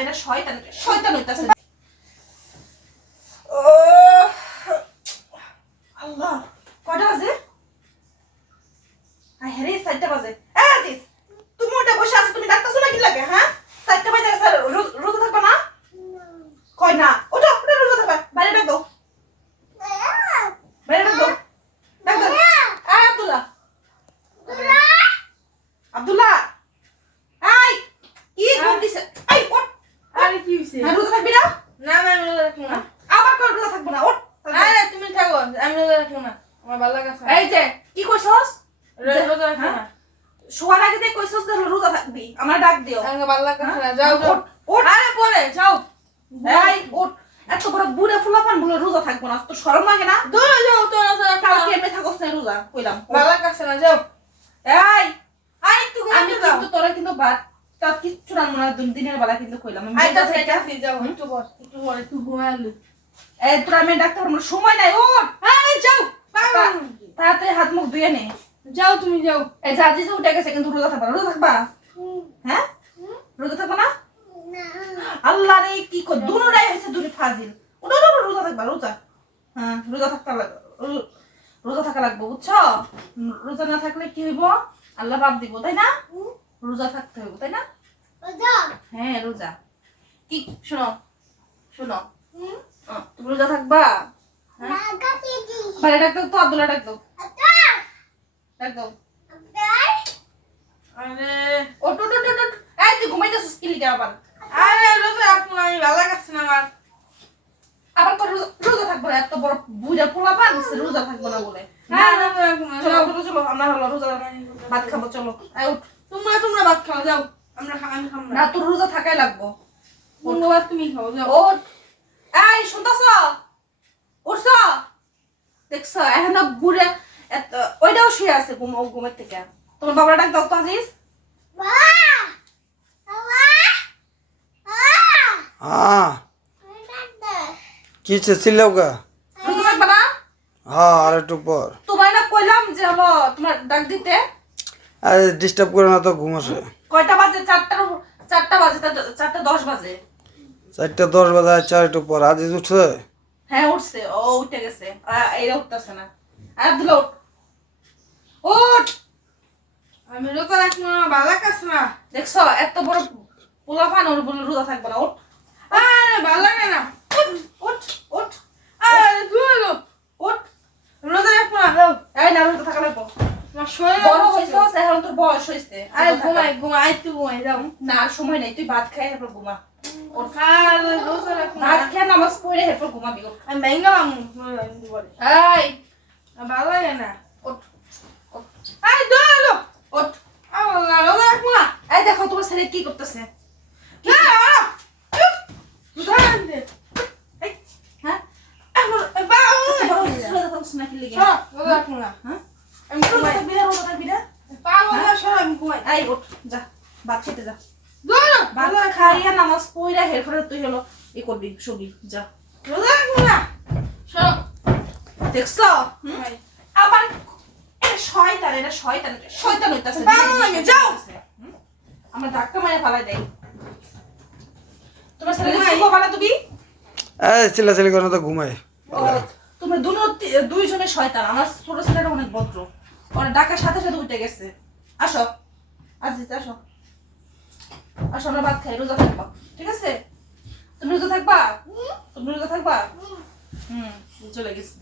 এটা শয়তান শয়তান হইতাছে ও আল্লাহ কয়টা বাজে আই হ্যাঁ রে চারটা বাজে এ আজিজ তুমি ওটা বসে আছো তুমি ডাকতেছো না কি লাগে হ্যাঁ চারটা বাজে স্যার রোজা থাকবা না কয় না ওটা ওটা রোজা থাকবা বাইরে ডাক দাও বাইরে ডাক দাও ডাক দাও আয় আব্দুল্লাহ আব্দুল্লাহ আই কি ঘুম দিছে আই ওঠ আরে কি হইছে হ্যাঁ, রোজা থাকবি না না না আমি রোজা রাখব না আবার কর রোজা থাকব না ওঠ আরে তুমি থাকো আমি রোজা রাখব না? আমার ভালো লাগে এই যে কি কইছস রোজা রোজা রাখব না? শোয়ার আগে দিয়ে কইছস যে রোজা থাকবি আমার ডাক দিও আমাকে ভালো লাগে না? যাও ওঠ আরে পরে যাও। এই ওঠ এত বড় বুড়ে ফুলাপান বলে রোজা থাকব না তো শরম লাগে না? দূরে যাও তো রোজা রাখব কাল না থাকস না রোজা কইলাম ভালো লাগছে না? যাও। এই আরে একটু আমি কিন্তু তোরা কিন্তু বাদ তা কিচ্ছু না দুই দিনের বেলা কিন্তু কইলাম আই তো যাও একটু পর একটু পর একটু ঘুমাইলু এই তোরা আমি ডাক্তার আমার সময় নাই ওঠ আরে যাও। তাড়াতাড়ি হাত মুখ ধুয়ে নে। যাও তুমি যাও। এই যে আজিজে উঠে গেছে কিন্তু রোজা থাকবা রোজা থাকবা? হ্যাঁ? রোজা থাকবা না? আল্লাহ রে কি কর দুনোটাই হয়েছে দুটি ফাজিল। ওটা রোজা থাকবা রোজা। হ্যাঁ রোজা থাকতে লাগবে রোজা থাকা লাগবে বুঝছ? রোজা না থাকলে কি হইব? আল্লাহ বাপ দিব তাই না? রোজা থাকতে হইব তাই না? হ্যাঁ রোজা। কি শোনো শোনো। তুমি রোজা থাকবা? হ্যাঁ? বাইরে ডাক দাও তো আব্দুল্লাহ ডাক দাও ডাক দাও আরে। ওট ওট ওট ওট, ওট এই তুই ঘুমাইতেছিস কি লিগে আবার? আরে রোজা রাখব না আমি ভালো লাগছে না আমার। আবার তো রোজা রোজা থাকব না এত বড় বুঝা পোলা পান রোজা থাকব না বলে। হ্যাঁ? রোজা রাখব না চলো চলো চলো আমরা হলো রোজা ভাত খাব চলো। উঠ তোমরা তোমরা ভাত খাও যাও। আমরা আমি খাব না। না তোর রোজা থাকাই লাগবো। ভাত তুমি খাও যাও। ওঠ। এই শুনতাছ? উঠছ? দেখছ এখন বুড়ে ওইটাও শুয়ে আছে ঘুম ঘুমের থেকে। তোমার বাবার ডাক দাও তো আজিজ। হ্যাঁ কি গা? থাকবে হ্যাঁ আর একটু পর। না কইলাম যে হলো তোমার ডাক দিতে। আরে ডিস্টার্ব করে না তো ঘুম আসে। কয়টা বাজে? চারটার চারটা বাজে চারটা দশ বাজে। চারটা দশ বাজে আর চার একটু পর। আজিজ উঠছে? হ্যাঁ উঠছে। ও উঠে গেছে। এরা উঠতেছে না। উঠ। উঠ! আমি রোজা রাখব না ভালো লাগছে না। দেখছ এত বড় পোলা পান ওর বলে রোজা থাকবে না। উঠ। আরে ভালো লাগে না। উঠ উঠ উঠ। আরে ধুলো উঠ। রোজা রাখব না। এই না রোজা থাকা লাগবো। বড় হয়েছে এখন তোর বয়স হয়েছে আরে ঘুমাই ঘুমাই তুই ঘুমাই যাও। না সময় নেই তুই ভাত খাই এরপর ঘুমা। নামাজ পড়ে এরপর ঘুমাবি আমি এই। ভালো লাগে না। রাখব না এই দেখো তোমার ছেলে কি করতেছে? রাখবে এই, হ্যাঁ? হ্যাঁ? আমি ঘুমাই। উঠ যা। ভাত খেতে যা। ধুলো খাইয়া নামাজ পড়া এরপরে তুই হলো ই করবি শুবি যা। রোজা রাখব না সর দেখছ আবার শয়তান এটা শয়তান শয়তান হইতাছে। যাও। আমরা ধাক্কা মারে ফালাই দেই। তোমার ছেলে ঘুমাই। তুমি? এই চিল্লাচিল্লি করে তো ঘুমাই তোমরা দুনো দুইজনে শয়তান। আমার ছোট ছেলেটা অনেক ভদ্র। ওরা ডাকার সাথে সাথে উঠে গেছে। আসো। আজিজ আসো। আসো আমরা ভাত খাই রোজা থাকবা ঠিক আছে? তুমি রোজা থাকবা? তুমি রোজা থাকবা? হুম চলে গেছে।